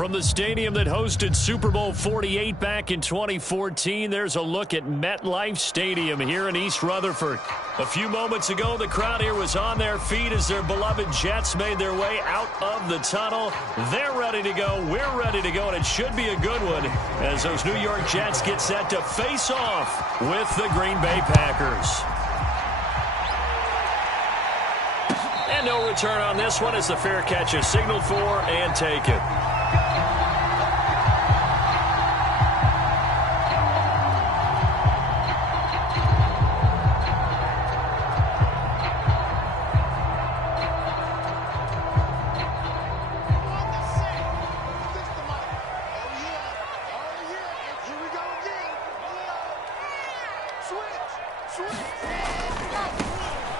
From the stadium that hosted Super Bowl 48 back in 2014, there's a look at MetLife Stadium here in East Rutherford. A few moments ago, the crowd here was on their feet as their beloved Jets made their way out of the tunnel. They're ready to go. We're ready to go, and it should be a good one as those New York Jets get set to face off with the Green Bay Packers. And no return on this one as the fair catch is signaled for and taken.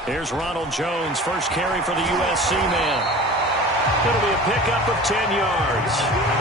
Here's Ronald Jones, first carry for the USC man. It'll be a pickup of 10 yards.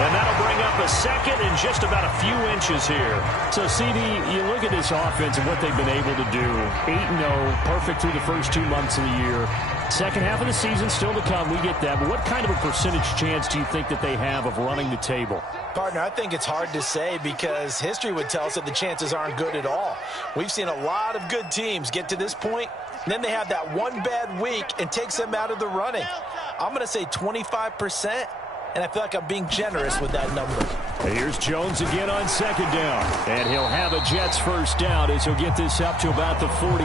And that'll bring up a second and just about a few inches here. So, CD, you look at this offense and what they've been able to do. 8-0, perfect through the first 2 months of the year. Second half of the season still to come. We get that. But what kind of a percentage chance do you think that they have of running the table? Partner, I think it's hard to say because history would tell us that the chances aren't good at all. We've seen a lot of good teams get to this point, and then they have that one bad week and takes them out of the running. I'm going to say 25%, and I feel like I'm being generous with that number. Here's Jones again on second down, and he'll have a Jets first down as he'll get this up to about the 42.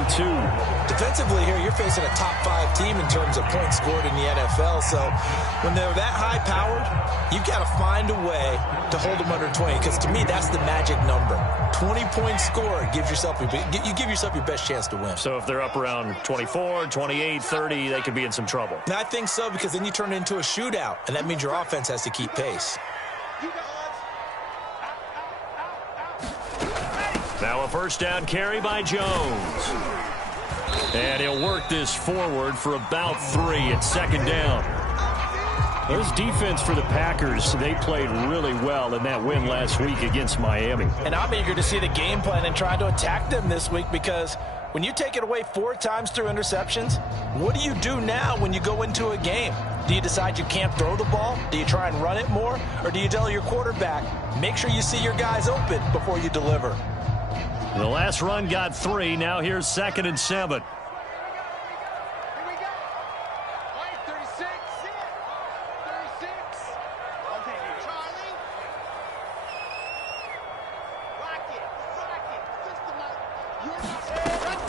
Defensively here, you're facing a top-5 team in terms of points scored in the NFL, so when they're that high-powered, you've got to find a way to hold them under 20, because to me, that's the magic number. 20 points scored gives yourself you give yourself your best chance to win. So if they're up around 24, 28, 30, they could be in some trouble. And I think so, because then you turn it into a shootout, and that means your offense has to keep pace. Now a first down carry by Jones. And he'll work this forward for about 3 at second down. This defense for the Packers, they played really well in that win last week against Miami. And I'm eager to see the game plan and try to attack them this week, because when you take it away 4 times through interceptions, what do you do now when you go into a game? Do you decide you can't throw the ball? Do you try and run it more? Or do you tell your quarterback, make sure you see your guys open before you deliver? The last run got 3. Now here's 2nd and 7.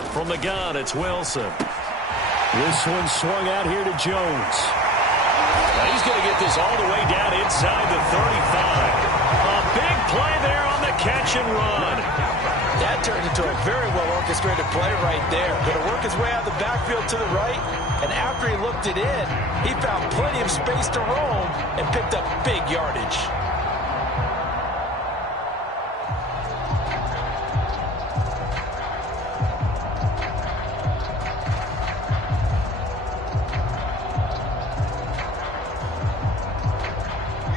From the gun, it's Wilson. This one swung out here to Jones. Now he's going to get this all the way down inside the 35. A big play there on the catch and run. That turned into a very well-orchestrated play right there. Going to work his way out of the backfield to the right, and after he looked it in, he found plenty of space to roam and picked up big yardage.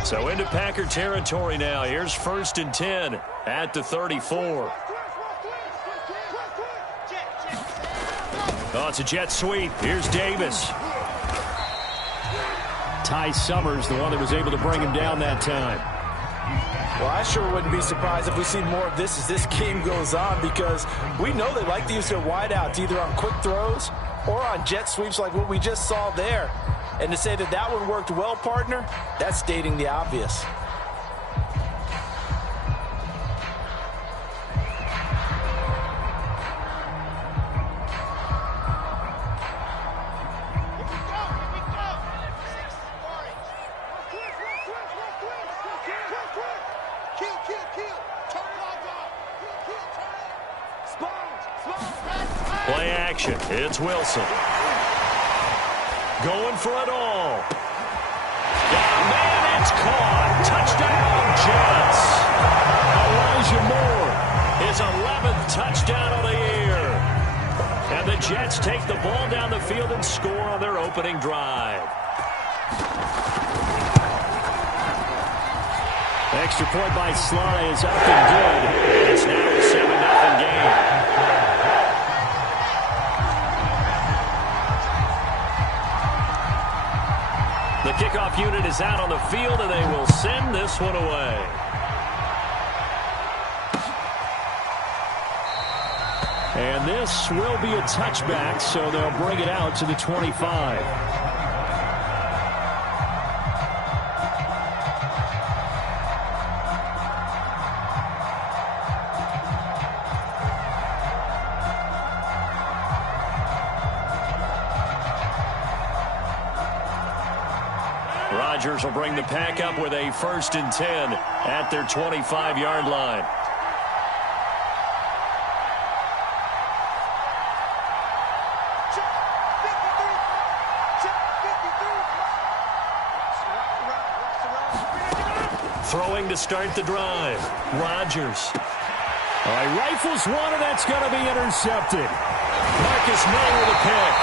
So into Packer territory now. Here's 1st and 10 at the 34. Oh, it's a jet sweep. Here's Davis. Ty Summers, the one that was able to bring him down that time. Well, I sure wouldn't be surprised if we see more of this as this game goes on, because we know they like to use their wideouts either on quick throws or on jet sweeps like what we just saw there. And to say that that one worked well, partner, that's stating the obvious. Play action. It's Wilson. Going for it all. Yeah, man, it's caught. Touchdown, Jets. Elijah Moore, his 11th touchdown of the year. And the Jets take the ball down the field and score on their opening drive. Extra point by Sly is up and good. It's now a 7-0 game. The kickoff unit is out on the field, and they will send this one away. And this will be a touchback, so they'll bring it out to the 25. Rodgers will bring the pack up with a 1st and 10 at their 25-yard line. Throwing to start the drive. Rodgers. All right, rifles one, and that's going to be intercepted. Marcus May with a pick.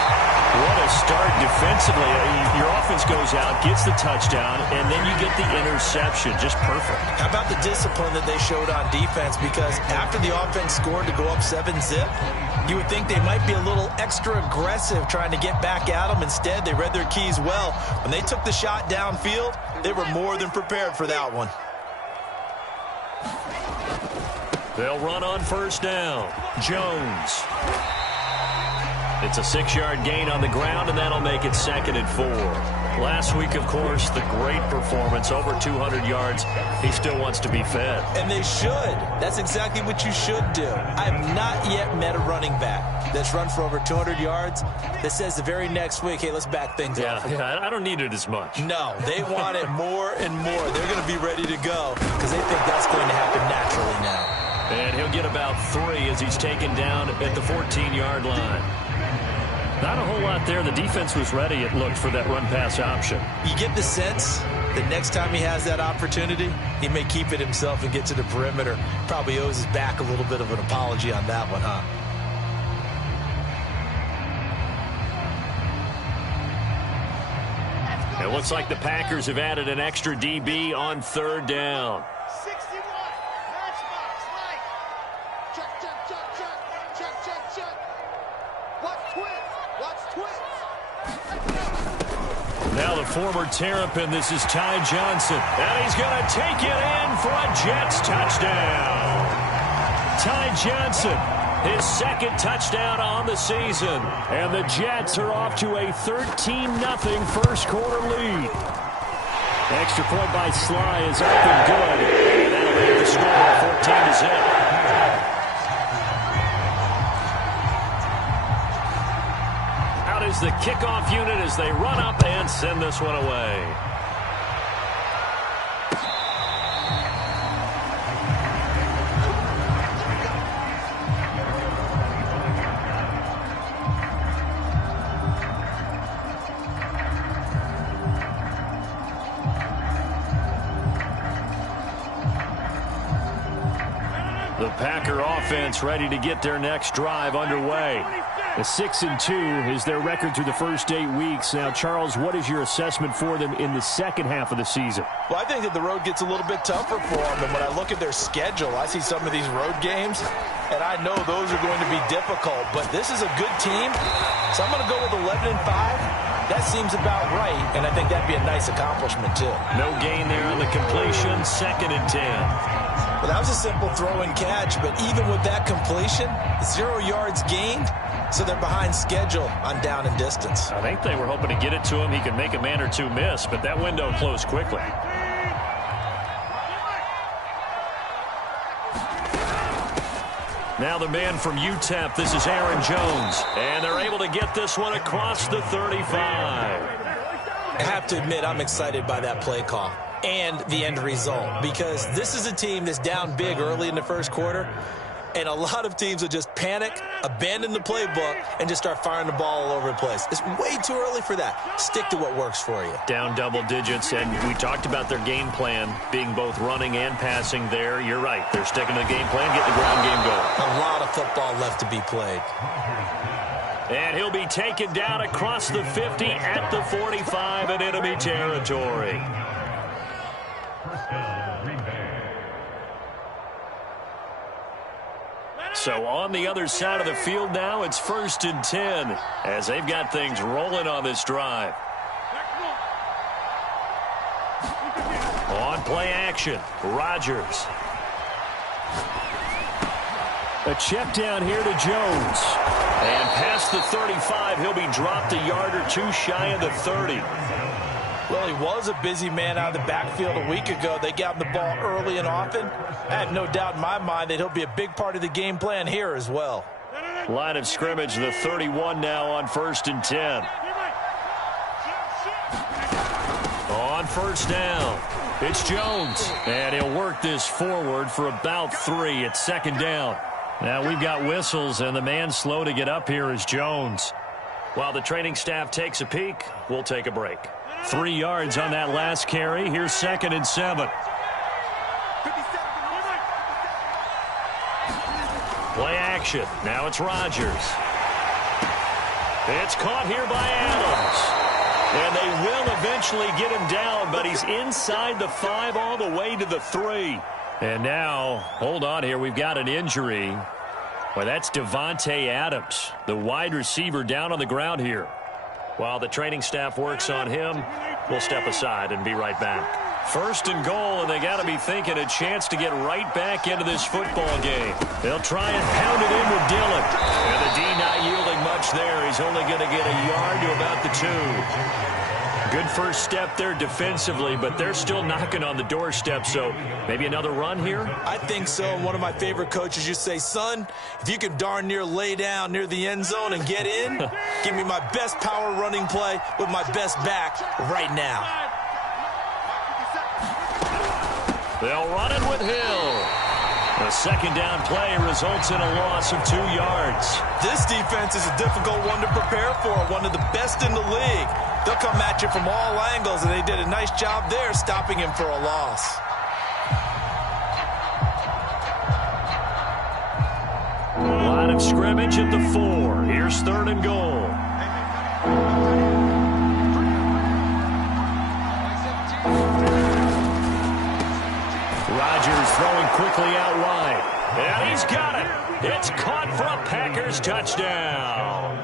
What a start defensively. Your offense goes out, gets the touchdown, and then you get the interception. Just perfect. How about the discipline that they showed on defense? Because after the offense scored to go up 7-zip, you would think they might be a little extra aggressive trying to get back at them. Instead, they read their keys well. When they took the shot downfield, they were more than prepared for that one. They'll run on 1st down. Jones. It's a 6-yard gain on the ground, and that'll make it 2nd and 4. Last week, of course, the great performance, over 200 yards. He still wants to be fed. And they should. That's exactly what you should do. I have not yet met a running back that's run for over 200 yards that says the very next week, hey, let's back things up. Yeah, I don't need it as much. No, they want it more and more. They're going to be ready to go because they think that's going to happen naturally now. And he'll get about 3 as he's taken down at the 14-yard line. Not a whole lot there. The defense was ready, it looked, for that run-pass option. You get the sense that next time he has that opportunity, he may keep it himself and get to the perimeter. Probably owes his back a little bit of an apology on that one, huh? It looks like the Packers have added an extra DB on 3rd down. 61. Matchbox, right. Check. Watch twins. Now the former Terrapin, this is Ty Johnson. And he's going to take it in for a Jets touchdown. Ty Johnson, his 2nd touchdown on the season. And the Jets are off to a 13-0 first-quarter lead. Extra point by Sly is up and good. And that'll make the score 14-0. Out is the kickoff unit as they run up and send this one away. The Packer offense ready to get their next drive underway. A 6-2 is their record through the first 8 weeks. Now, Charles, what is your assessment for them in the second half of the season? Well, I think that the road gets a little bit tougher for them. And when I look at their schedule, I see some of these road games, and I know those are going to be difficult. But this is a good team, so I'm going to go with 11-5. That seems about right, and I think that'd be a nice accomplishment, too. No gain there on the completion, 2nd and 10. Well, that was a simple throw and catch, but even with that completion, 0 yards gained, so they're behind schedule on down and distance. I think they were hoping to get it to him. He could make a man or two miss, but that window closed quickly. Now the man from UTEP, this is Aaron Jones. And they're able to get this one across the 35. I have to admit, I'm excited by that play call and the end result, because this is a team that's down big early in the first quarter, and a lot of teams will just panic, abandon the playbook, and just start firing the ball all over the place. It's way too early for that. Stick to what works for you. Down double digits, and we talked about their game plan being both running and passing there. You're right. They're sticking to the game plan, getting the ground game going. A lot of football left to be played. And he'll be taken down across the 50 at the 45 in enemy territory. So on the other side of the field now, it's 1st and 10 as they've got things rolling on this drive. On play action, Rodgers. A check down here to Jones. And past the 35, he'll be dropped a yard or two shy of the 30. Well, he was a busy man out of the backfield a week ago. They got him the ball early and often. I have no doubt in my mind that he'll be a big part of the game plan here as well. Line of scrimmage, the 31 now on 1st and 10. On first down, it's Jones. And he'll work this forward for about 3 at 2nd down. Now we've got whistles, and the man slow to get up here is Jones. While the training staff takes a peek, we'll take a break. 3 yards on that last carry. Here's 2nd and 7. Play action. Now it's Rodgers. It's caught here by Adams. And they will eventually get him down, but he's inside the 5 all the way to the 3. And now, hold on here, we've got an injury. Well, that's Devontae Adams, the wide receiver down on the ground here. While the training staff works on him, we'll step aside and be right back. 1st and goal, and they got to be thinking a chance to get right back into this football game. They'll try and pound it in with Dillon. And the D not yielding much there. He's only going to get a yard to about the 2. Good first step there defensively, but they're still knocking on the doorstep, so maybe another run here? I think so. And one of my favorite coaches used to say, son, if you can darn near lay down near the end zone and get in, give me my best power running play with my best back right now. They'll run it with Hill. The 2nd down play results in a loss of 2 yards. This defense is a difficult one to prepare for, one of the best in the league. They'll come at you from all angles, and they did a nice job there stopping him for a loss. Line of scrimmage at the 4. Here's 3rd and goal. Rodgers throwing quickly out wide. And he's got it. It's caught for a Packers touchdown.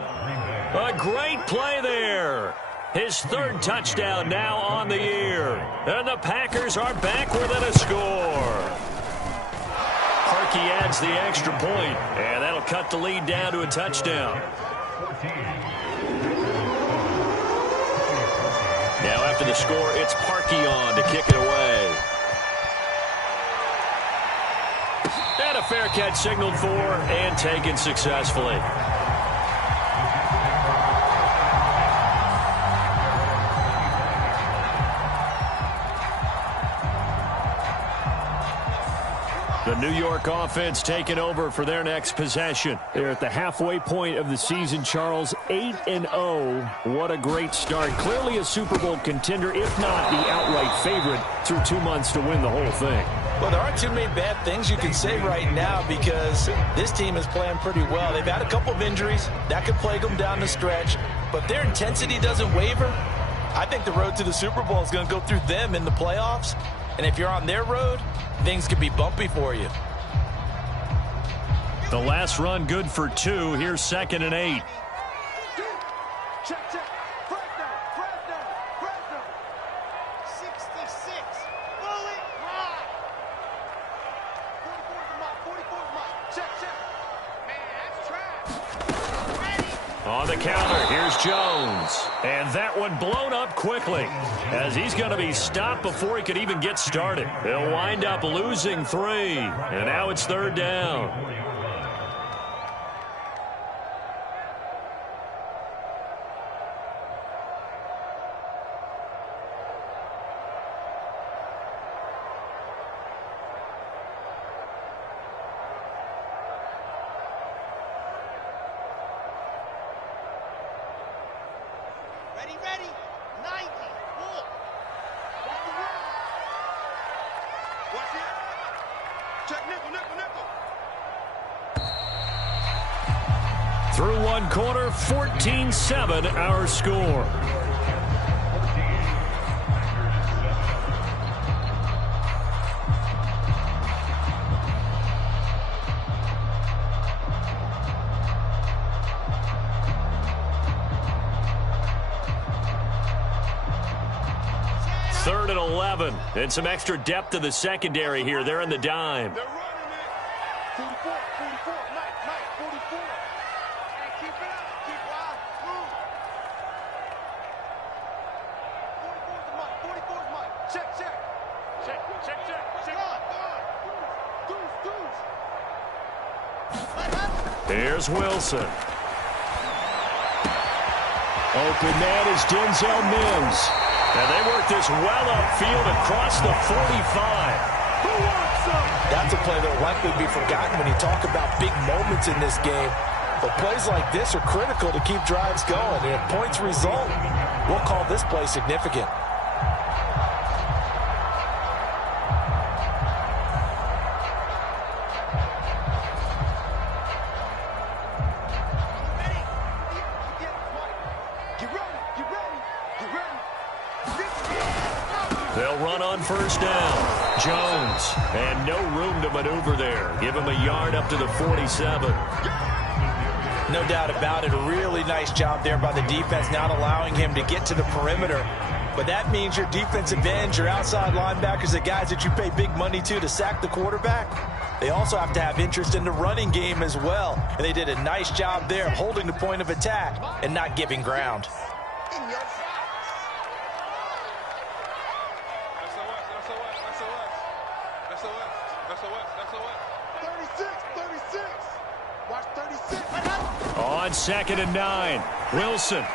A great play there. His 3rd touchdown now on the year. And the Packers are back within a score. Parkey adds the extra point, and that'll cut the lead down to a touchdown. Now after the score, it's Parkey on to kick it away. And a fair catch signaled for and taken successfully. The New York offense taking over for their next possession. They're at the halfway point of the season, Charles. 8-0. What a great start. Clearly a Super Bowl contender, if not the outright favorite, through 2 months to win the whole thing. Well, there aren't too many bad things you can say right now because this team is playing pretty well. They've had a couple of injuries. That could plague them down the stretch. But their intensity doesn't waver. I think the road to the Super Bowl is going to go through them in the playoffs. And if you're on their road, things could be bumpy for you. The last run good for 2. Here's 2nd and 8. Check, check. Fresno. 66. Bullet high. 44's mine. Check. Man, that's trash. Ready. On the counter, here's Jones. And that one blown up quickly as he's going to be stopped before he could even get started. They'll wind up losing 3. And now it's 3rd down. Ready. 90. Pull. Watch the run. Watch it. Check nickel. Through 1 quarter, 14-7 our score. 3rd and 11. And some extra depth to the secondary here. They're in the dime. They're running it. 44, 44. Mike, 44. Hey, keep it up. Keep wild. Move. 44's the Mike. 44's Mike. Check. Deuce. Here's Wilson. Open man is Denzel Mims. And they work this well upfield across the 45. Who wants some? That's a play that will likely be forgotten when you talk about big moments in this game. But plays like this are critical to keep drives going. And if points result, we'll call this play significant. They'll run on 1st down. Jones, and no room to maneuver there. Give him a yard up to the 47. No doubt about it. A really nice job there by the defense, not allowing him to get to the perimeter. But that means your defensive ends, your outside linebackers, the guys that you pay big money to sack the quarterback, they also have to have interest in the running game as well. And they did a nice job there of holding the point of attack and not giving ground. On 2nd and 9, Wilson. And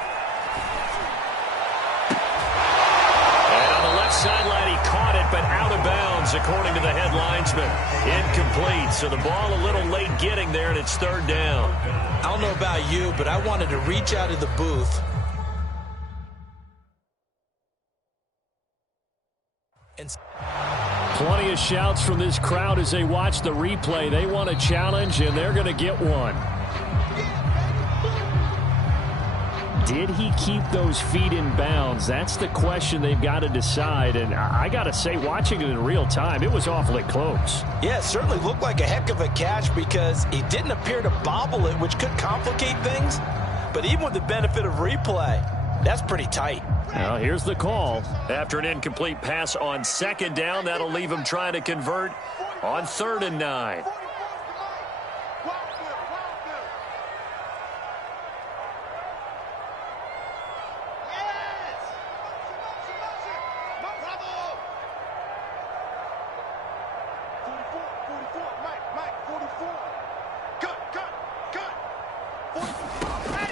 on the left sideline, he caught it, but out of bounds, according to the head linesman. Incomplete, so the ball a little late getting there, and it's 3rd down. I don't know about you, but I wanted to reach out of the booth and Plenty of shouts from this crowd as they watch the replay. They want a challenge, and they're going to get one. Did he keep those feet in bounds? That's the question they've got to decide. And I got to say, watching it in real time, it was awfully close. yeah, it certainly looked like a heck of a catch because he didn't appear to bobble it, which could complicate things. But even with the benefit of replay, that's pretty tight. Now, here's the call. After an incomplete pass on 2nd down, that'll leave him trying to convert on 3rd and 9.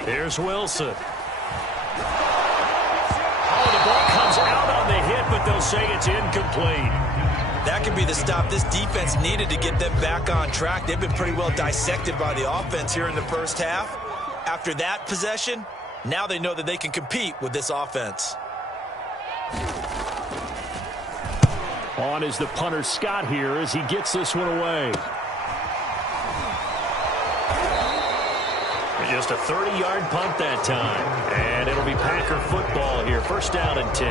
Here's Wilson. Oh, the ball comes out on the hit, but they'll say it's incomplete. That could be the stop this defense needed to get them back on track. They've been pretty well dissected by the offense here in the 1st half. After that possession, now they know that they can compete with this offense. On is the punter Scott here as he gets this one away. Just a 30-yard punt that time. And it'll be Packer football here. 1st down and 10.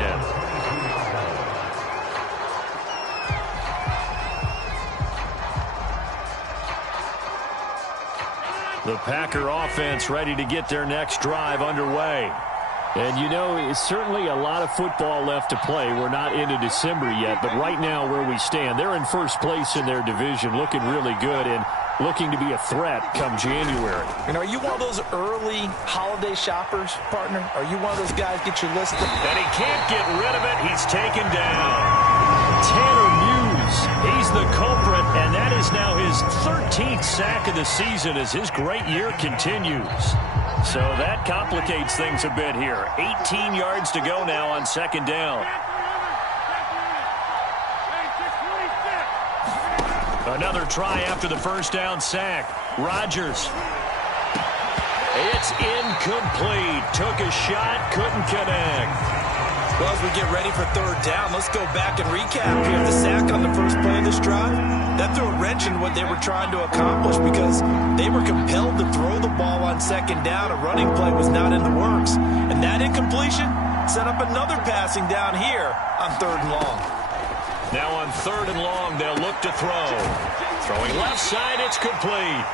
The Packer offense ready to get their next drive underway. And, you know, it's certainly a lot of football left to play. We're not into December yet, but right now where we stand, they're in 1st place in their division, looking really good and looking to be a threat come January. And are you one of those early holiday shoppers, partner? Are you one of those guys get your list? And he can't get rid of it. He's taken down. Tanner Muse, he's the culprit, and that is now his 13th sack of the season as his great year continues. So that complicates things a bit here. 18 yards to go now on 2nd down. Another try after the 1st down sack. Rodgers. It's incomplete. Took a shot, couldn't connect. Well, as we get ready for 3rd down, let's go back and recap here. The sack on the 1st play of this drive, that threw a wrench in what they were trying to accomplish because they were compelled to throw the ball on 2nd down. A running play was not in the works. And that incompletion set up another passing down here on 3rd and long. Now on 3rd and long, they'll look to throw. Throwing left side, it's complete.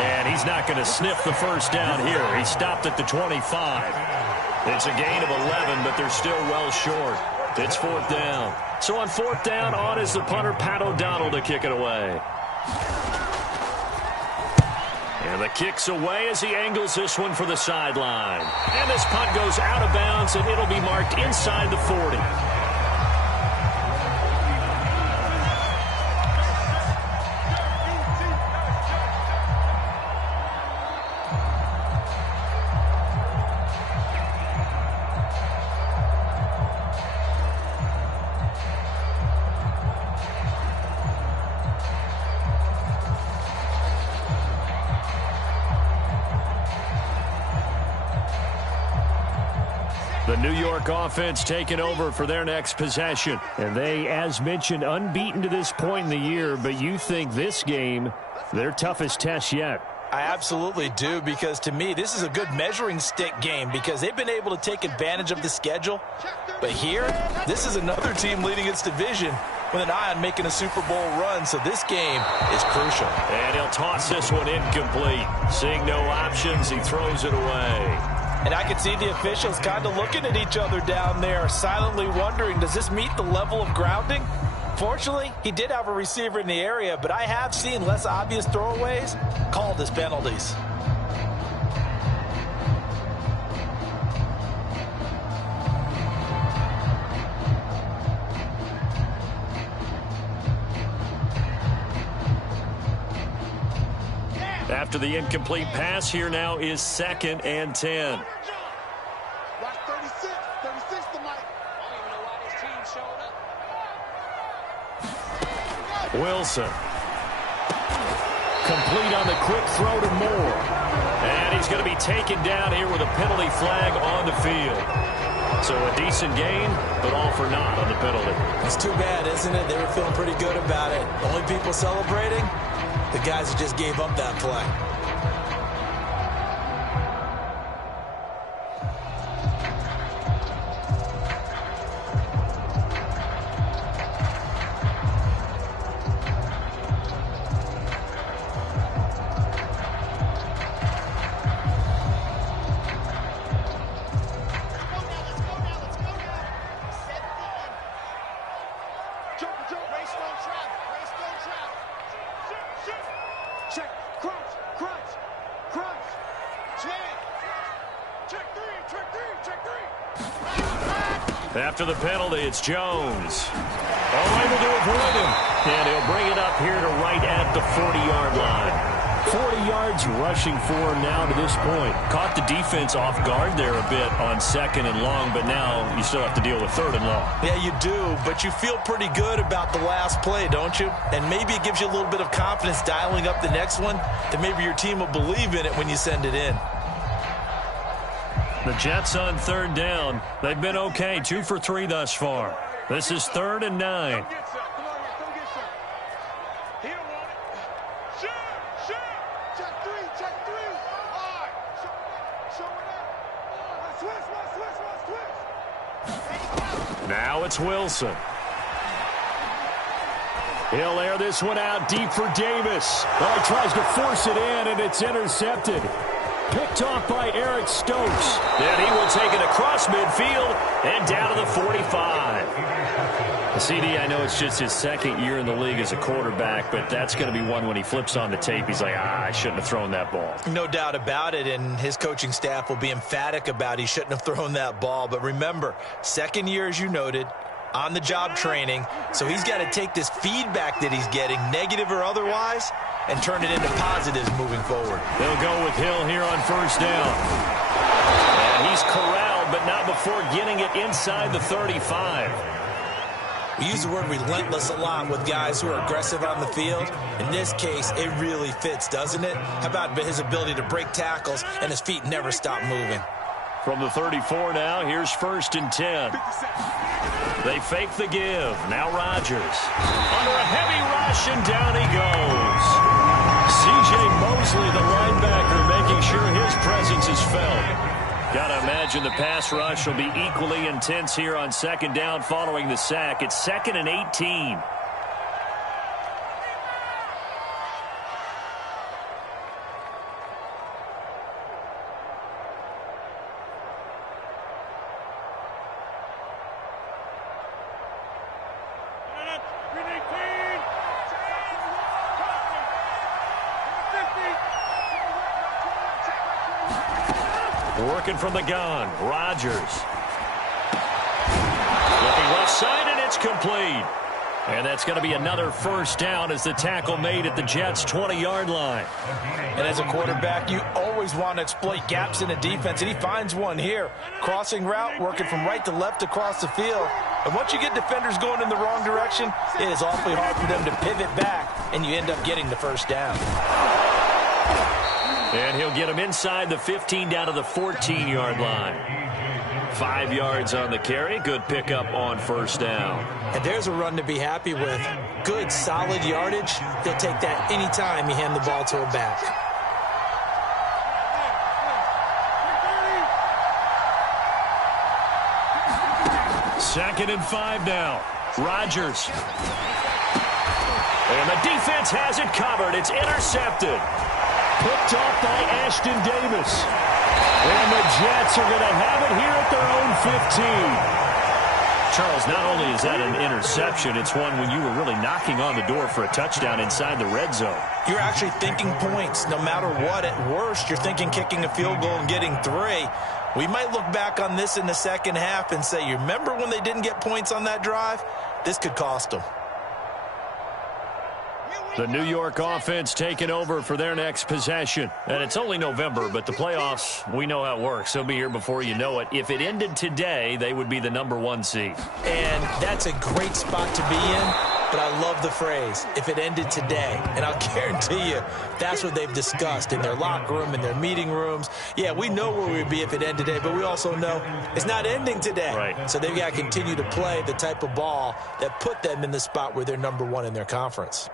And he's not going to sniff the 1st down here. He stopped at the 25. It's a gain of 11, but they're still well short. It's 4th down. So on 4th down, on is the punter, Pat O'Donnell, to kick it away. And the kick's away as he angles this one for the sideline. And this punt goes out of bounds, and it'll be marked inside the 40. The New York offense taking over for their next possession. And they, as mentioned, unbeaten to this point in the year, but you think this game, their toughest test yet. I absolutely do, because to me, this is a good measuring stick game because they've been able to take advantage of the schedule. But here, this is another team leading its division with an eye on making a Super Bowl run, so this game is crucial. And he'll toss this one incomplete. Seeing no options, he throws it away. And I can see the officials kind of looking at each other down there, silently wondering, does this meet the level of grounding? Fortunately, he did have a receiver in the area, but I have seen less obvious throwaways called as penalties. After the incomplete pass, here now is 2nd and 10. Watch 36. 36 the mic. I don't even know why this team showed up. Wilson. Complete on the quick throw to Moore. And he's going to be taken down here with a penalty flag on the field. So a decent gain, but all for naught on the penalty. It's too bad, isn't it? They were feeling pretty good about it. Only people celebrating? The guys who just gave up that play. After the penalty, it's Jones. Able to avoid him. And he'll bring it up here to right at the 40-yard line. 40 yards rushing for him now to this point. Caught the defense off guard there a bit on 2nd and long, but now you still have to deal with 3rd and long. Yeah, you do, but you feel pretty good about the last play, don't you? And maybe it gives you a little bit of confidence dialing up the next one that maybe your team will believe in it when you send it in. The Jets on 3rd down. They've been okay, 2 for 3 thus far. This is 3rd and 9. Now it's Wilson. He'll air this one out deep for Davis. Oh, he tries to force it in, and it's intercepted. Picked off by Eric Stokes. And he will take it across midfield and down to the 45. CD, I know it's just his 2nd year in the league as a quarterback, but that's going to be one when he flips on the tape. He's like, I shouldn't have thrown that ball. No doubt about it, and his coaching staff will be emphatic about he shouldn't have thrown that ball. But remember, 2nd year, as you noted, on-the-job training, so he's got to take this feedback that he's getting, negative or otherwise, and turn it into positives moving forward. They'll go with Hill here on 1st down. And he's corralled, but not before getting it inside the 35. We use the word relentless a lot with guys who are aggressive on the field. In this case, it really fits, doesn't it? How about his ability to break tackles and his feet never stop moving? From the 34 now, here's 1st and 10. They fake the give. Now Rodgers. Under a heavy rush, and down he goes. C.J. Mosley, the linebacker, making sure his presence is felt. Got to imagine the pass rush will be equally intense here on 2nd down following the sack. It's 2nd and 18. Working from the gun. Rodgers. Looking left side, and it's complete. And that's going to be another first down as the tackle made at the Jets' 20-yard line. And as a quarterback, you always want to exploit gaps in the defense, and he finds one here. Crossing route, working from right to left across the field. And once you get defenders going in the wrong direction, it is awfully hard for them to pivot back, and you end up getting the first down. And he'll get him inside the 15 down to the 14-yard line. 5 yards on the carry. Good pickup on first down. And there's a run to be happy with. Good, solid yardage. They'll take that anytime you hand the ball to a back. Second and 5 now. Rodgers. And the defense has it covered. It's intercepted. Picked off by Ashton Davis. And the Jets are going to have it here at their own 15. Charles, not only is that an interception, it's one when you were really knocking on the door for a touchdown inside the red zone. You're actually thinking points. No matter what, at worst, you're thinking kicking a field goal and getting 3. We might look back on this in the second half and say, you remember when they didn't get points on that drive? This could cost them. The New York offense taking over for their next possession. And it's only November, but the playoffs, we know how it works. They'll be here before you know it. If it ended today, they would be the #1 seed. And that's a great spot to be in, but I love the phrase, if it ended today. And I'll guarantee you, that's what they've discussed in their locker room, in their meeting rooms. Yeah, we know where we'd be if it ended today, but we also know it's not ending today. Right. So they've got to continue to play the type of ball that put them in the spot where they're #1 in their conference.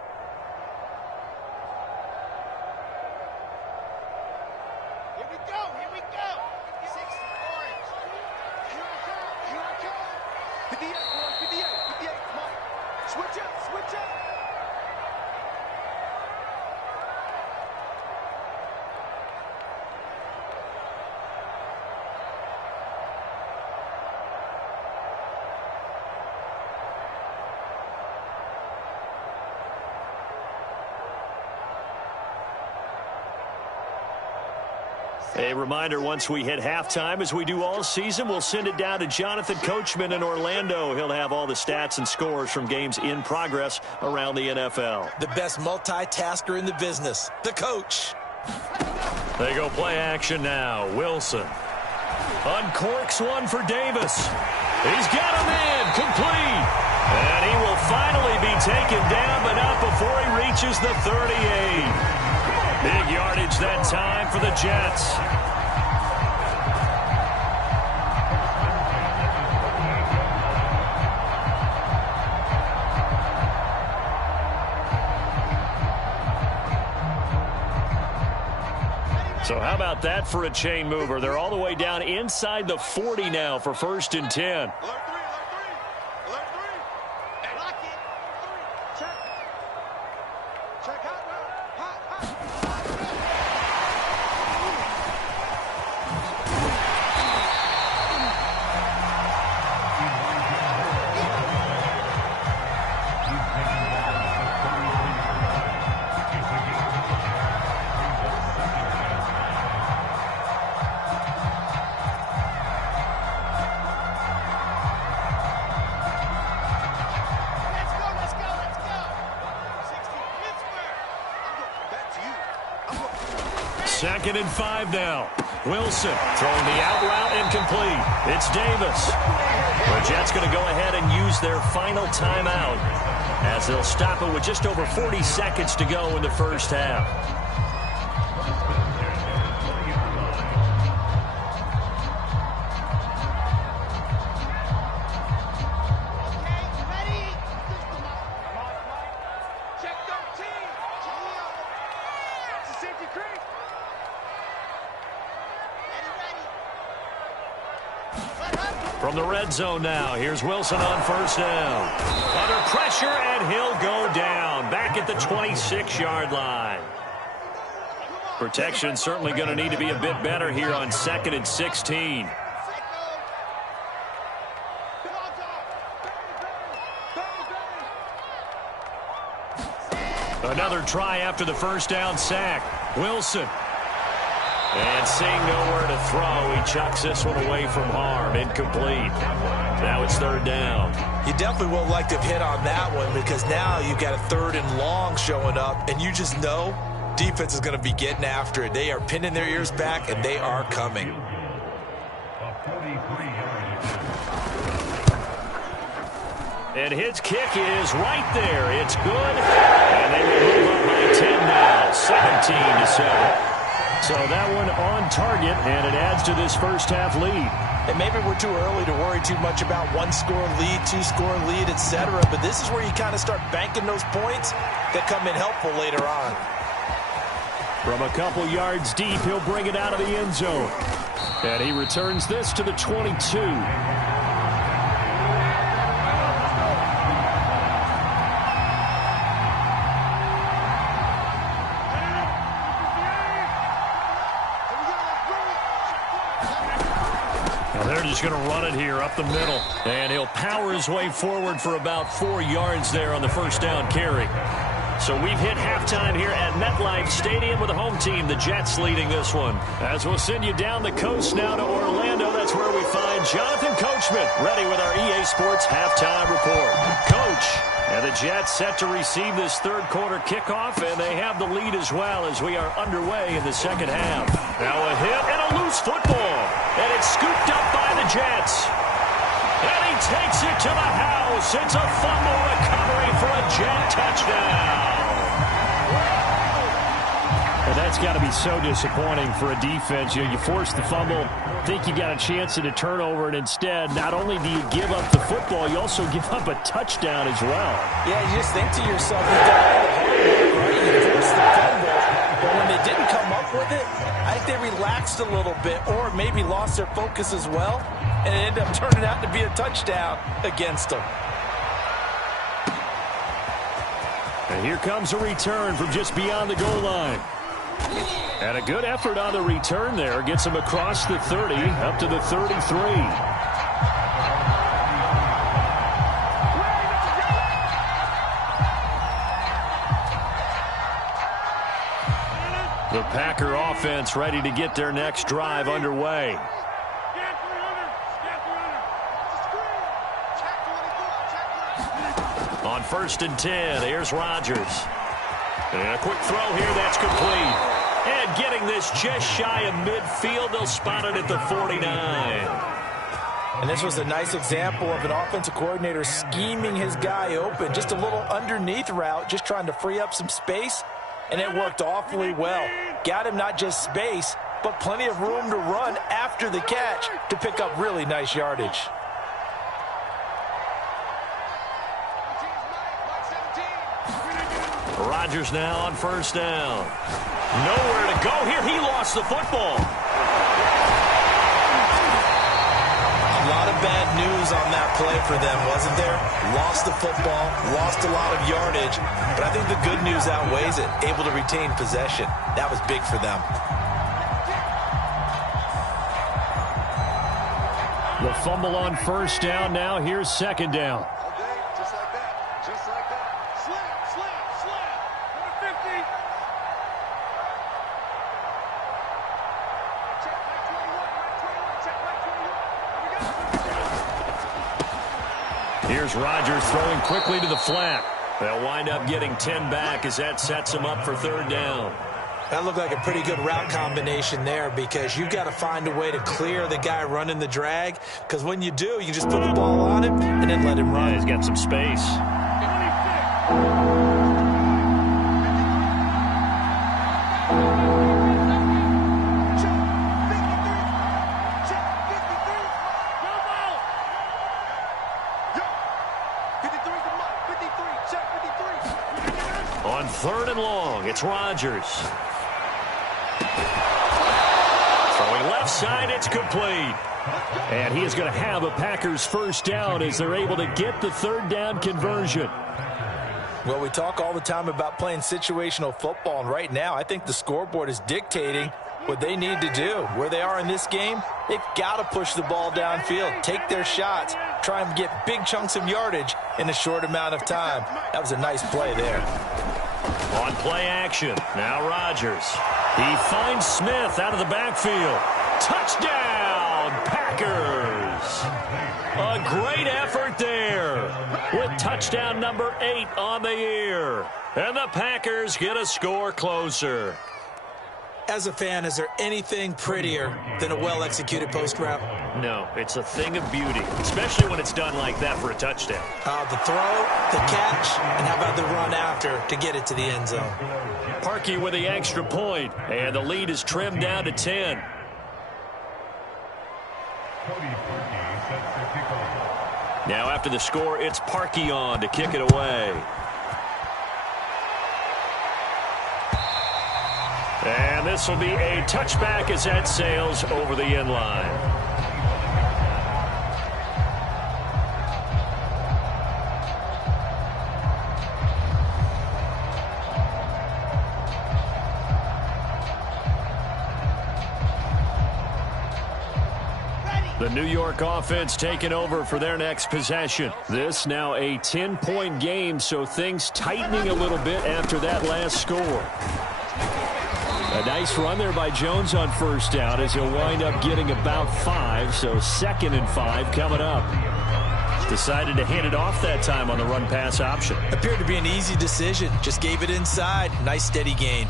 A reminder, once we hit halftime, as we do all season, we'll send it down to Jonathan Coachman in Orlando. He'll have all the stats and scores from games in progress around the NFL. The best multitasker in the business, the coach. They go play action now. Wilson uncorks one for Davis. He's got a man complete. And he will finally be taken down, but not before he reaches the 38. Big yardage that time for the Jets. So how about that for a chain mover? They're all the way down inside the 40 now for 1st and 10. Second and 5 now. Wilson throwing the out route incomplete. It's Davis. The Jets going to go ahead and use their final timeout as they'll stop it with just over 40 seconds to go in the first half. From the red zone now, here's Wilson on first down. Under pressure, and he'll go down. Back at the 26-yard line. Protection certainly going to need to be a bit better here on 2nd and 16. Another try after the first down sack. Wilson. And seeing nowhere to throw, he chucks this one away from harm. Incomplete. Now it's third down. You definitely would like to have hit on that one because now you've got a third and long showing up, and you just know defense is going to be getting after it. They are pinning their ears back, and they are coming. And his kick is right there. It's good. And they will move up by 10 now, 17-7. So that one on target, and it adds to this first-half lead. And maybe we're too early to worry too much about one-score lead, two-score lead, etc. But this is where you kind of start banking those points that come in helpful later on. From a couple yards deep, he'll bring it out of the end zone. And he returns this to the 22. They're just going to run it here up the middle. And he'll power his way forward for about 4 yards there on the first down carry. So we've hit halftime here at MetLife Stadium with the home team, the Jets, leading this one. As we'll send you down the coast now to Orlando, that's where we find Jonathan Coachman, ready with our EA Sports halftime report. Coach, and the Jets set to receive this third quarter kickoff, and they have the lead as well as we are underway in the second half. Now a hit and a loose football, and it's scooped up by the Jets. And he takes it to the house. It's a fumble recovery for a Jet touchdown. Well, that's got to be so disappointing for a defense. You force the fumble, think you got a chance at a turnover, and instead, not only do you give up the football, you also give up a touchdown as well. Yeah, you just think to yourself, you've done all the hard work, right? You forced the fumble, but when they didn't come up with it, I think they relaxed a little bit or maybe lost their focus as well, and it ended up turning out to be a touchdown against them. And here comes a return from just beyond the goal line. And a good effort on the return there. Gets him across the 30, up to the 33. The Packer offense ready to get their next drive underway. On 1st and 10, here's Rodgers. And a quick throw here, that's complete. And getting this just shy of midfield, they'll spot it at the 49. And this was a nice example of an offensive coordinator scheming his guy open. Just a little underneath route, just trying to free up some space. And it worked awfully well. Got him not just space, but plenty of room to run after the catch to pick up really nice yardage. Rodgers now on 1st down. Nowhere to go here. He lost the football. A lot of bad news on that play for them, wasn't there? Lost the football, lost a lot of yardage, but I think the good news outweighs it. Able to retain possession. That was big for them. The fumble on 1st down. Now here's 2nd down. Just like that. Just like that. Slam. Number 50. Check right 21. Check right 21. Here's Rodgers throwing quickly to the flat. They'll wind up getting 10 back as that sets them up for 3rd down. That looked like a pretty good route combination there because you've got to find a way to clear the guy running the drag, because when you do, you can just put the ball on him and then let him run. Yeah, he's got some space. On 3rd and long, it's Rodgers. Throwing left side, it's complete. And he is going to have a Packers 1st down as they're able to get the 3rd down conversion. Well, we talk all the time about playing situational football, and right now I think the scoreboard is dictating what they need to do. Where they are in this game, they've got to push the ball downfield, take their shots, try and get big chunks of yardage in a short amount of time. That was a nice play there. On play action, now Rodgers. He finds Smith out of the backfield. Touchdown, Packers! A great effort there with touchdown number 8 on the year. And the Packers get a score closer. As a fan, is there anything prettier than a well-executed post route? No, it's a thing of beauty, especially when it's done like that for a touchdown. The throw, the catch, and how about the run after to get it to the end zone? Parkey with the extra point, and the lead is trimmed down to 10. Now after the score, it's Parkey on to kick it away. And this will be a touchback as that sails over the end line. The New York offense taking over for their next possession. This now a 10-point game, so things tightening a little bit after that last score. A nice run there by Jones on first down as he'll wind up getting about 5, so 2nd and 5 coming up. Decided to hand it off that time on the run-pass option. Appeared to be an easy decision. Just gave it inside. Nice steady gain.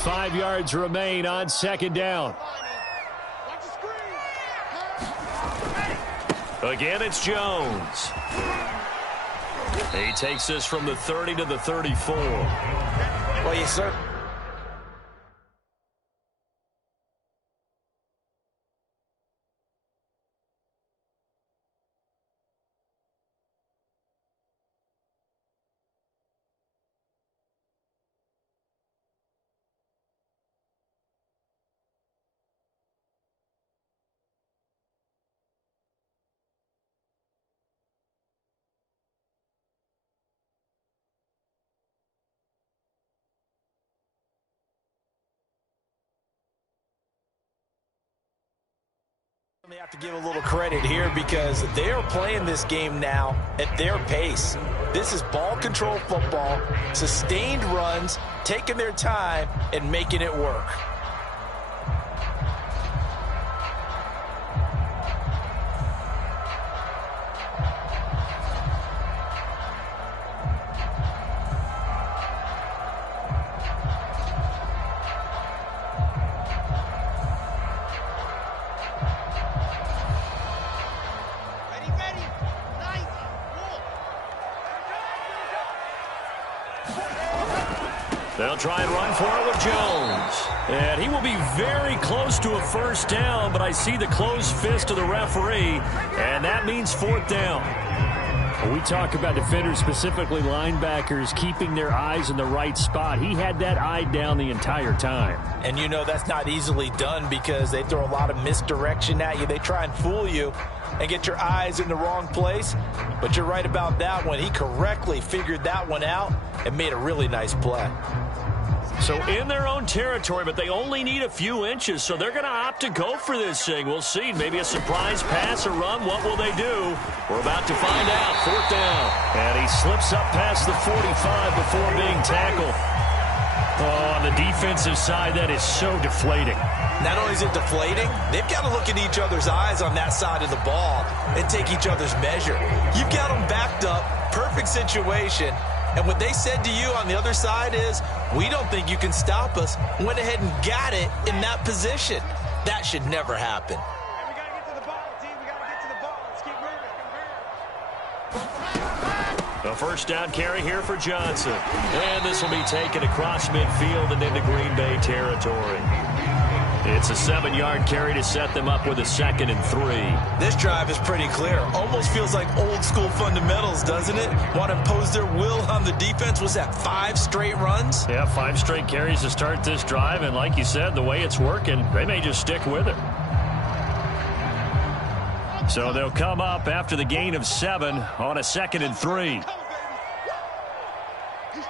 Five yards remain on 2nd down. Again, it's Jones. He takes this from the 30 to the 34. Well, yes, sir. They have to give a little credit here because they are playing this game now at their pace. This is ball control football, sustained runs, taking their time and making it work. They'll try and run for it with Jones. And he will be very close to a first down, but I see the closed fist of the referee, and that means 4th down. We talk about defenders, specifically linebackers, keeping their eyes in the right spot. He had that eye down the entire time. And you know that's not easily done because they throw a lot of misdirection at you. They try and fool you and get your eyes in the wrong place. But you're right about that one. He correctly figured that one out and made a really nice play. So in their own territory, but they only need a few inches, so they're going to opt to go for this thing. We'll see. Maybe a surprise pass or run. What will they do? We're about to find out. 4th down. And he slips up past the 45 before being tackled. Oh, on the defensive side, that is so deflating. Not only is it deflating, they've got to look in each other's eyes on that side of the ball and take each other's measure. You've got them backed up, perfect situation. And what they said to you on the other side is, we don't think you can stop us. Went ahead and got it in that position. That should never happen. Hey, we got to get to the ball, team. We got to get to the ball. Let's keep moving. A first down carry here for Johnson. And this will be taken across midfield and into Green Bay territory. It's a 7-yard carry to set them up with a 2nd and 3. This drive is pretty clear. Almost feels like old school fundamentals, doesn't it? Want to impose their will on the defense. Was that 5 straight runs? Yeah, 5 straight carries to start this drive. And like you said, the way it's working, they may just stick with it. So they'll come up after the gain of 7 on a 2nd and 3. He's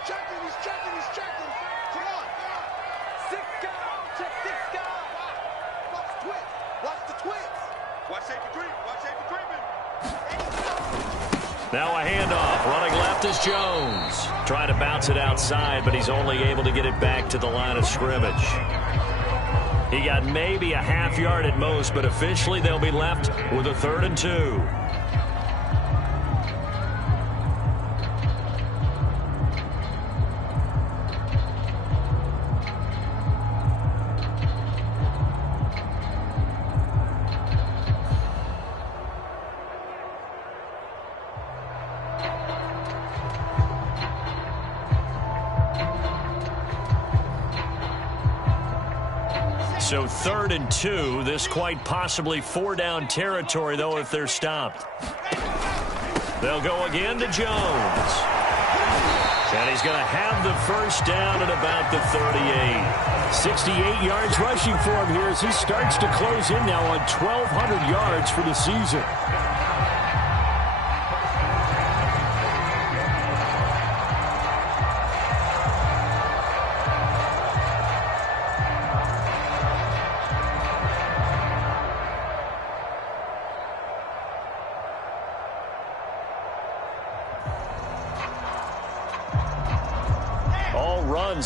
checking. Come on. 6 guys. Check 6 guys. Watch the twitch. Watch safety creep. Watch safety creeping. Now a handoff. Running left is Jones. Trying to bounce it outside, but he's only able to get it back to the line of scrimmage. He got maybe a half yard at most, but officially they'll be left with a 3rd and 2. So 3rd and 2. This quite possibly 4-down territory, though, if they're stopped. They'll go again to Jones. And he's going to have the first down at about the 38. 68 yards rushing for him here as he starts to close in now on 1,200 yards for the season.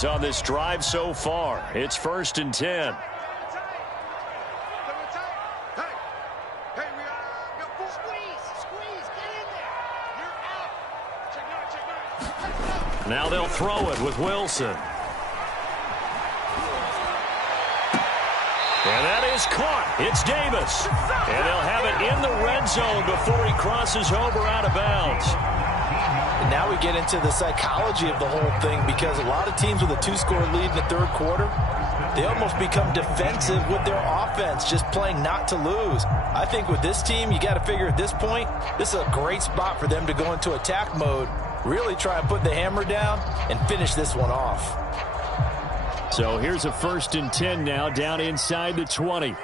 On this drive so far. It's 1st and 10. Now they'll throw it with Wilson. And that is caught. It's Davis. And they'll have it in the red zone before he crosses over out of bounds. And now we get into the psychology of the whole thing, because a lot of teams with a 2-score lead in the 3rd quarter, they almost become defensive with their offense, just playing not to lose. I think with this team, you got to figure at this point, this is a great spot for them to go into attack mode, really try and put the hammer down and finish this one off. So here's a 1st and 10 now, down inside the 20.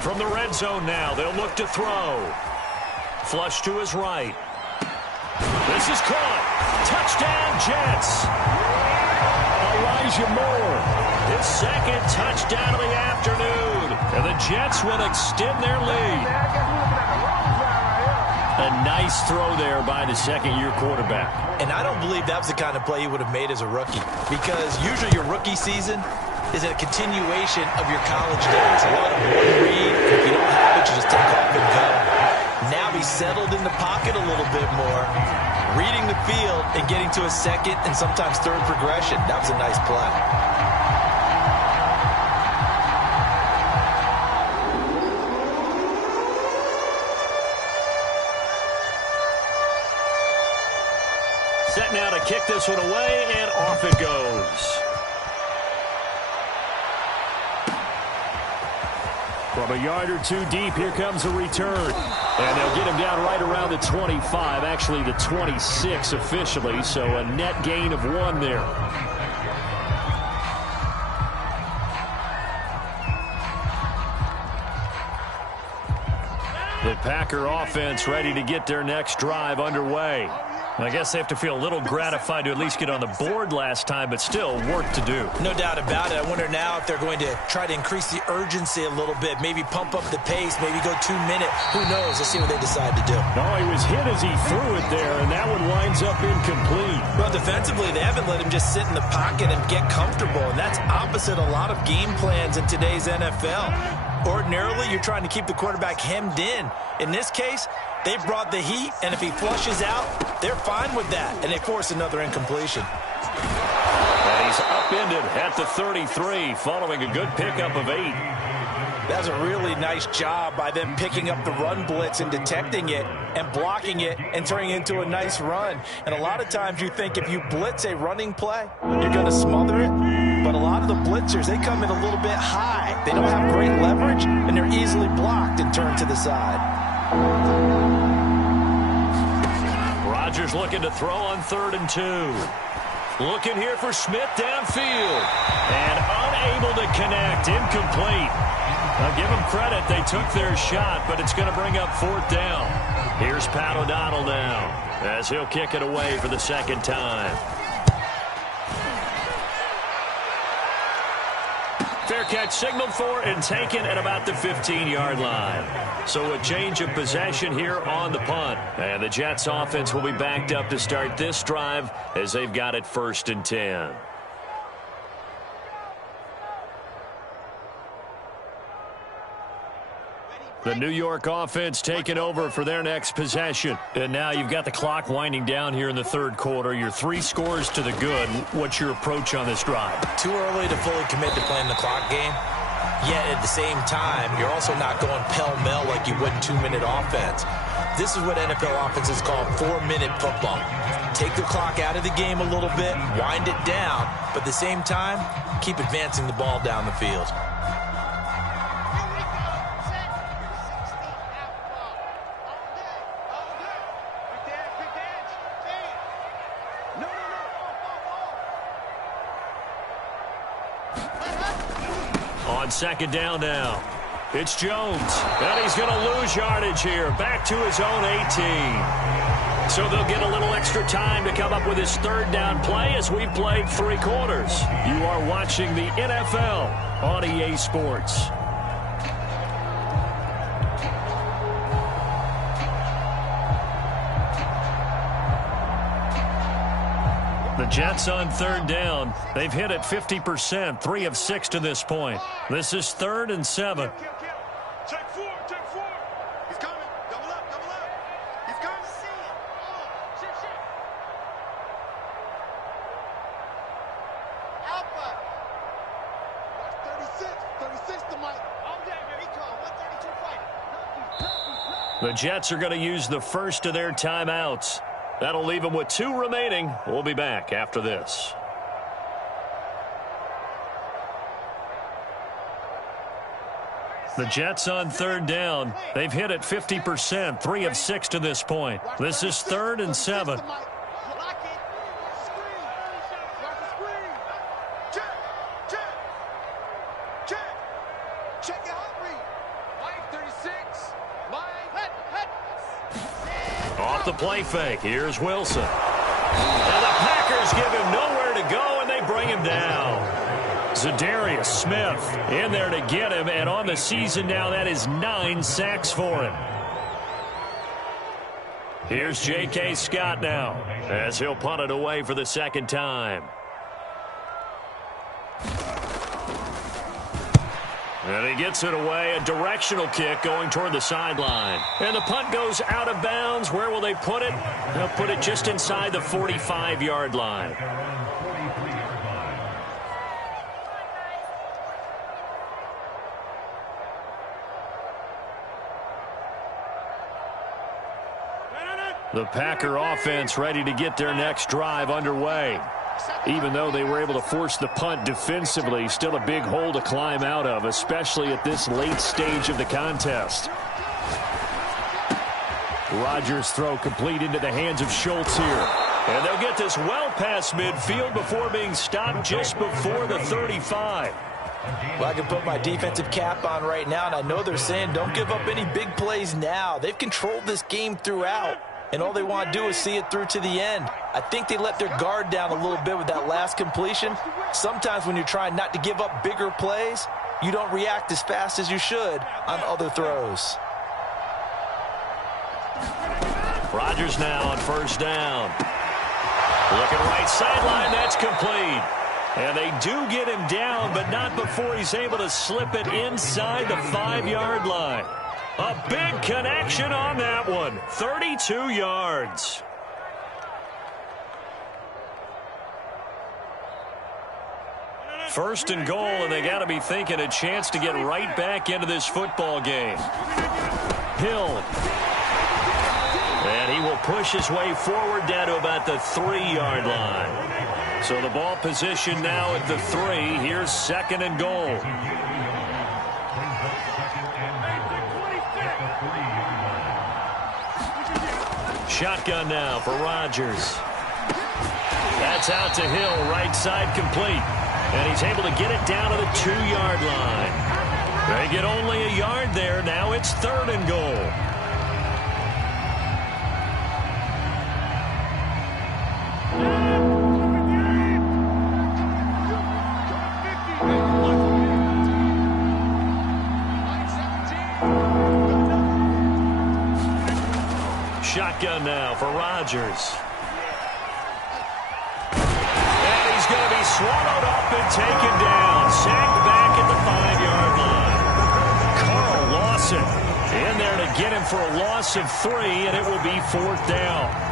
From the red zone now, they'll look to throw. Flush to his right. This is caught. Touchdown, Jets. Elijah Moore. His 2nd touchdown of the afternoon. And the Jets will extend their lead. A nice throw there by the 2nd-year quarterback. And I don't believe that was the kind of play he would have made as a rookie, because usually your rookie season is a continuation of your college days. A lot of one read. If you don't have it, you just take off and go. Now he's settled in the pocket a little bit more, reading the field and getting to a 2nd and sometimes 3rd progression. That was a nice play. Set now to kick this one away, and off it goes. From a yard or 2 deep, here comes a return. And they'll get him down right around the 25, actually the 26 officially, so a net gain of 1 there. The Packer offense ready to get their next drive underway. I guess they have to feel a little gratified to at least get on the board last time, but still work to do. No doubt about it. I wonder now if they're going to try to increase the urgency a little bit, maybe pump up the pace, maybe go 2-minute. Who knows? Let's see what they decide to do. No, he was hit as he threw it there, and that one winds up incomplete. Well, defensively, they haven't let him just sit in the pocket and get comfortable, and that's opposite a lot of game plans in today's NFL. Ordinarily, you're trying to keep the quarterback hemmed in. In this case, they've brought the heat, and if he flushes out, they're fine with that, and they force another incompletion. And he's upended at the 33, following a good pickup of 8. That's a really nice job by them picking up the run blitz and detecting it and blocking it and turning it into a nice run. And a lot of times you think if you blitz a running play, you're going to smother it. But a lot of the blitzers, they come in a little bit high. They don't have great leverage, and they're easily blocked and turned to the side. Rodgers looking to throw on 3rd and 2. Looking here for Smith downfield. And unable to connect. Incomplete. Now give them credit. They took their shot, but it's going to bring up 4th down. Here's Pat O'Donnell now as he'll kick it away for the 2nd time. Fair catch signaled for and taken at about the 15-yard line. So a change of possession here on the punt. And the Jets offense will be backed up to start this drive as they've got it 1st and 10. The New York offense taking over for their next possession. And now you've got the clock winding down here in the 3rd quarter. Your 3 scores to the good. What's your approach on this drive? Too early to fully commit to playing the clock game. Yet at the same time, you're also not going pell-mell like you would in 2-minute offense. This is what NFL offenses call 4-minute football. Take the clock out of the game a little bit, wind it down, but at the same time, keep advancing the ball down the field. On 2nd down now. It's Jones. And he's going to lose yardage here. Back to his own 18. So they'll get a little extra time to come up with his 3rd down play as we've played 3 quarters. You are watching the NFL on EA Sports. The Jets on 3rd down. They've hit it 50%, 3 of 6 to this point. This is 3rd and 7. Check 4. He's coming. Double up. He's coming. Shit. Alpha. 36 to Mike. Oh, yeah, he called 132 fight. The Jets are going to use the first of their timeouts. That'll leave them with 2 remaining. We'll be back after this. The Jets on 3rd down. They've hit it 50%, 3 of 6 to this point. This is 3rd and 7. Off the play fake. Here's Wilson. And the Packers give him nowhere to go, and they bring him down. Zadarius Smith in there to get him, and on the season now, that is 9 sacks for him. Here's J.K. Scott now, as he'll punt it away for the 2nd time. And he gets it away, a directional kick going toward the sideline. And the punt goes out of bounds. Where will they put it? They'll put it just inside the 45-yard line. The Packer offense ready to get their next drive underway. Even though they were able to force the punt defensively, still a big hole to climb out of, especially at this late stage of the contest. Rodgers' throw complete into the hands of Schultz here. And they'll get this well past midfield before being stopped just before the 35. Well, I can put my defensive cap on right now, and I know they're saying don't give up any big plays now. They've controlled this game throughout, and all they want to do is see it through to the end. I think they let their guard down a little bit with that last completion. Sometimes when you're trying not to give up bigger plays, you don't react as fast as you should on other throws. Rodgers now on 1st down. Looking right sideline, that's complete. And they do get him down, but not before he's able to slip it inside the 5-yard line. A big connection on that one. 32 yards. First and goal, and they got to be thinking a chance to get right back into this football game. Hill. And he will push his way forward down to about the 3-yard line. So the ball position now at the 3. Here's 2nd and goal. Shotgun now for Rodgers. That's out to Hill, right side complete. And he's able to get it down to the 2-yard line. They get only a yard there. Now it's 3rd and goal. shotgun now for Rodgers. And he's going to be swallowed up and taken down. Sacked back at the 5-yard line. Carl Lawson in there to get him for a loss of 3, and it will be 4th down.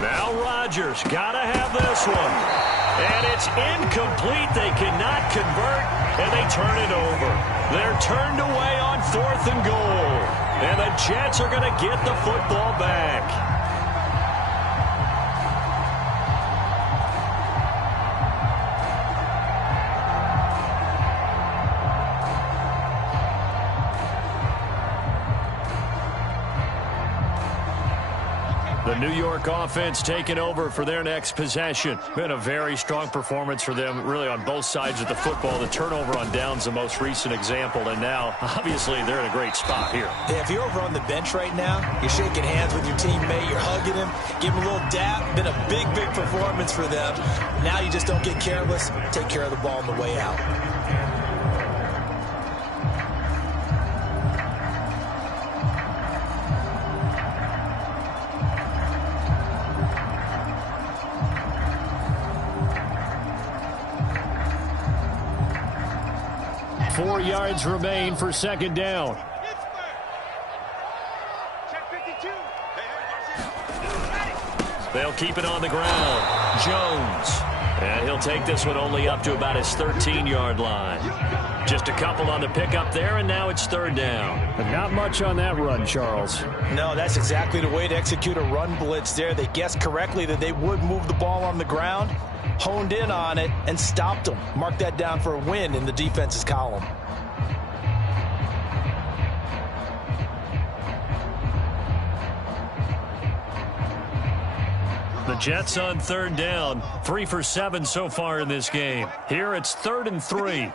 Now Rodgers got to have this one. And it's incomplete. They cannot convert, and they turn it over. They're turned away on 4th and goal. And the Jets are going to get the football back. The New York offense taking over for their next possession. Been a very strong performance for them, really, on both sides of the football. The turnover on downs, the most recent example, and now, obviously, they're in a great spot here. Yeah, if you're over on the bench right now, you're shaking hands with your teammate, you're hugging him, give him a little dap. Been a big, big performance for them. Now you just don't get careless. Take care of the ball on the way out. Four yards remain for 2nd down. They'll keep it on the ground. Jones. And he'll take this one only up to about his 13-yard line. Just a couple on the pickup there, and now it's 3rd down. But not much on that run, Charles. No, that's exactly the way to execute a run blitz there. They guessed correctly that they would move the ball on the ground, honed in on it, and stopped them. Mark that down for a win in the defense's column. The Jets on 3rd down. 3 for 7 so far in this game. Here it's 3rd and 3.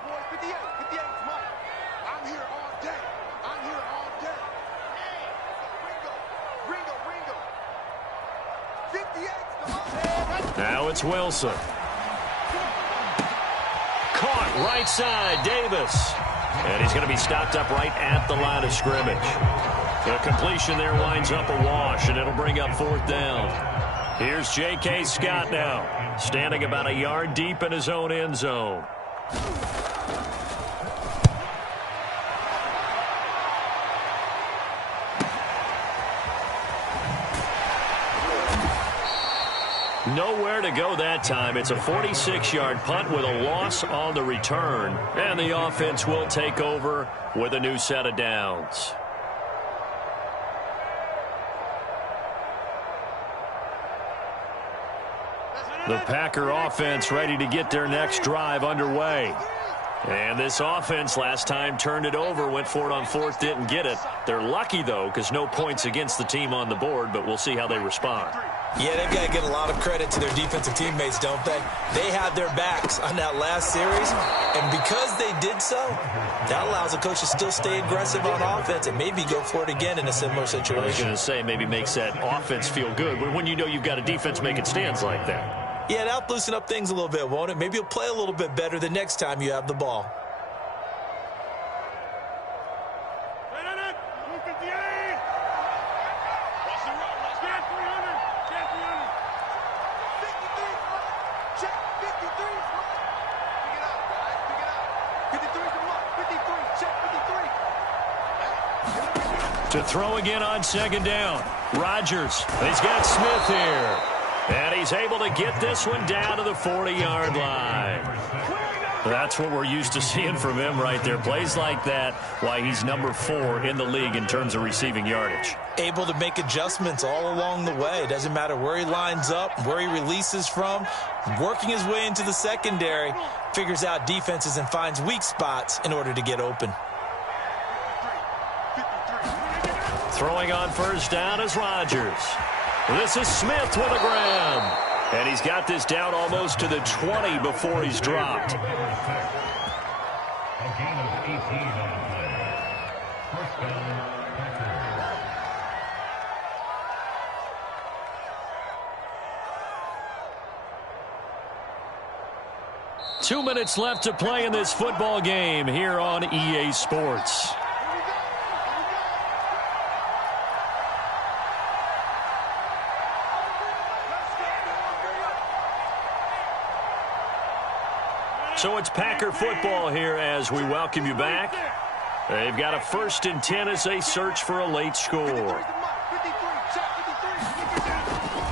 Now it's Wilson. Caught right side, Davis. And he's going to be stopped up right at the line of scrimmage. The completion there winds up a wash, and it'll bring up 4th down. Here's J.K. Scott now, standing about a yard deep in his own end zone. Nowhere to go that time. It's a 46-yard punt with a loss on the return. And the offense will take over with a new set of downs. The Packer offense ready to get their next drive underway. And this offense last time turned it over, went for it on 4th, didn't get it. They're lucky, though, because no points against the team on the board, but we'll see how they respond. Yeah, they've got to give a lot of credit to their defensive teammates, don't they? They had their backs on that last series, and because they did so, that allows the coach to still stay aggressive on offense and maybe go for it again in a similar situation. I was going to say, maybe makes that offense feel good, but when you know you've got a defense making stands like that. Yeah, that'll loosen up things a little bit, won't it? Maybe you'll play a little bit better the next time you have the ball. To throw again on 2nd down. Rodgers. He's got Smith here. And he's able to get this one down to the 40-yard line. That's what we're used to seeing from him right there. Plays like that, why he's number 4 in the league in terms of receiving yardage. Able to make adjustments all along the way. Doesn't matter where he lines up, where he releases from. Working his way into the secondary. Figures out defenses and finds weak spots in order to get open. Throwing on 1st down is Rodgers. This is Smith with a grab. And he's got this down almost to the 20 before he's dropped. 2 minutes left to play in this football game here on EA Sports. So it's Packer football here as we welcome you back. They've got a 1st and 10 as they search for a late score.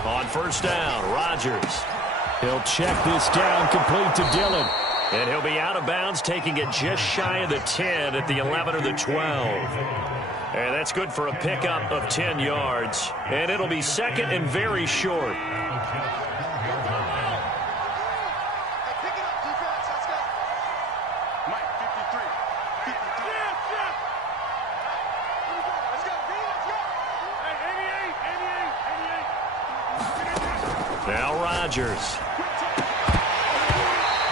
On 1st down, Rodgers. He'll check this down, complete to Dillon. And he'll be out of bounds, taking it just shy of the 10 at the 11 or the 12. And that's good for a pickup of 10 yards. And it'll be 2nd and very short. Now Rodgers.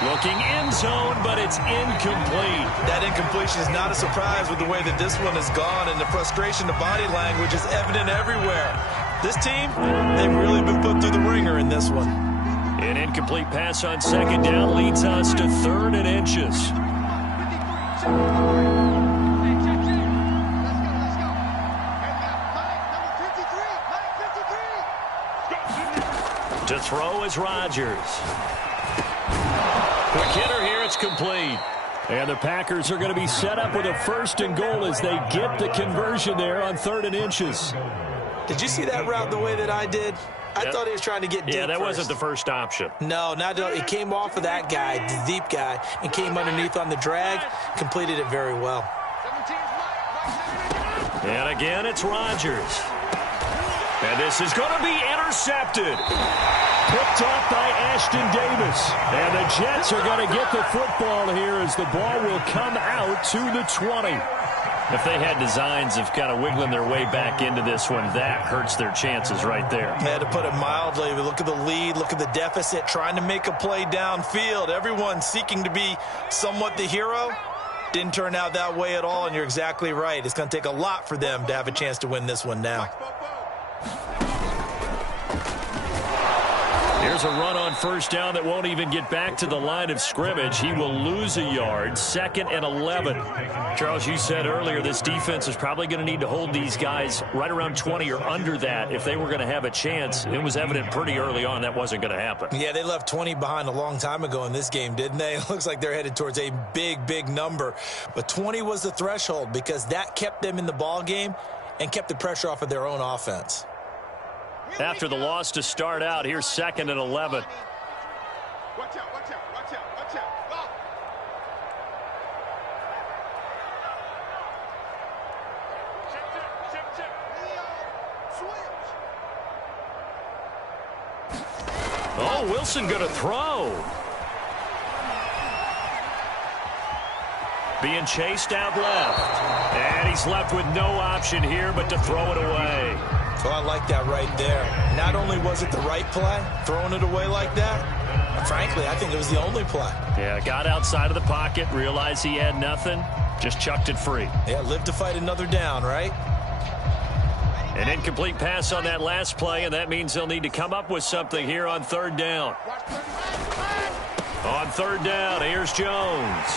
Looking end zone, but it's incomplete. That incompletion is not a surprise with the way that this one has gone, and the frustration, the body language is evident everywhere. This team, they've really been put through the ringer in this one. An incomplete pass on 2nd down leads us to 3rd and inches. To throw is Rodgers. Quick hitter here, it's complete. And the Packers are going to be set up with a 1st and goal as they get the conversion there on 3rd and inches. Did you see that route the way that I did? I thought he was trying to get deep. Yeah, that first. wasn't the first option. No, it came off of that guy, the deep guy, and came underneath on the drag, completed it very well. And again, it's Rodgers. And this is going to be intercepted. Picked off by Ashton Davis. And the Jets are going to get the football here as the ball will come out to the 20. If they had designs of kind of wiggling their way back into this one, that hurts their chances right there. They had to put it mildly. Look at the lead, look at the deficit, trying to make a play downfield. Everyone seeking to be somewhat the hero. Didn't turn out that way at all, and you're exactly right. It's going to take a lot for them to have a chance to win this one now. Here's a run on 1st down that won't even get back to the line of scrimmage. He will lose a yard. 2nd and 11. Charles, you said earlier this defense is probably going to need to hold these guys right around 20 or under that if they were going to have a chance. It was evident pretty early on that wasn't going to happen. Yeah, they left 20 behind a long time ago in this game, didn't they? It looks like they're headed towards a big, big number. But 20 was the threshold because that kept them in the ball game and kept the pressure off of their own offense. After the loss to start out, here's 2nd and 11. Watch out, watch out, watch out, watch out. Go. Check. Switch. Oh, Wilson going to throw. Being chased out left. And he's left with no option here but to throw it away. So I like that right there. Not only was it the right play, throwing it away like that, frankly, I think it was the only play. Yeah, got outside of the pocket, realized he had nothing, just chucked it free. Yeah, live to fight another down, right? An incomplete pass on that last play, and that means they'll need to come up with something here on 3rd down. On 3rd down, here's Jones.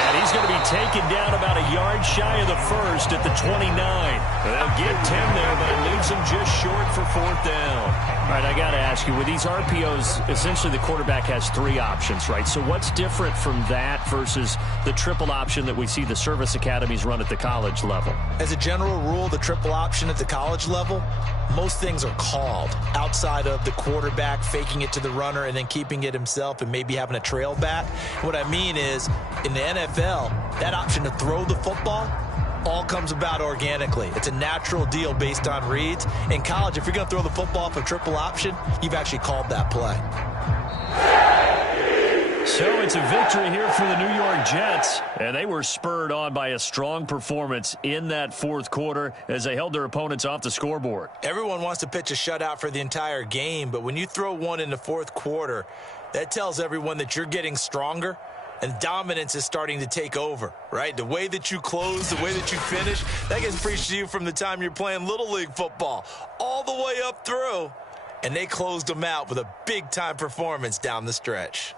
And he's going to be taken down about a yard shy of the 1st at the 29. They'll get 10 there, but it leaves them just short for 4th down. All right, I got to ask you, with these RPOs, essentially the quarterback has 3 options, right? So what's different from that versus the triple option that we see the service academies run at the college level? As a general rule, the triple option at the college level, most things are called outside of the quarterback faking it to the runner and then keeping it himself and maybe having a trail back. What I mean is, in the NFL, that option to throw the football all comes about organically. It's a natural deal based on reads. In college, if you're going to throw the football off a triple option, you've actually called that play. So it's a victory here for the New York Jets, and they were spurred on by a strong performance in that 4th quarter as they held their opponents off the scoreboard. Everyone wants to pitch a shutout for the entire game, but when you throw one in the 4th quarter, that tells everyone that you're getting stronger and dominance is starting to take over, right? The way that you close, the way that you finish, that gets preached to you from the time you're playing Little League football all the way up through, and they closed them out with a big-time performance down the stretch.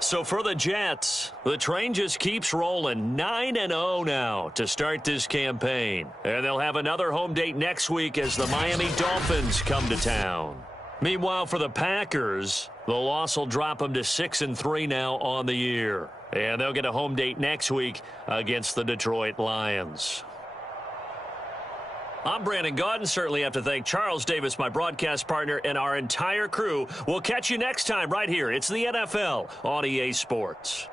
So for the Jets, the train just keeps rolling. 9-0 now to start this campaign. And they'll have another home date next week as the Miami Dolphins come to town. Meanwhile, for the Packers, the loss will drop them to 6-3 now on the year. And they'll get a home date next week against the Detroit Lions. I'm Brandon Gaudin. Certainly have to thank Charles Davis, my broadcast partner, and our entire crew. We'll catch you next time right here. It's the NFL on EA Sports.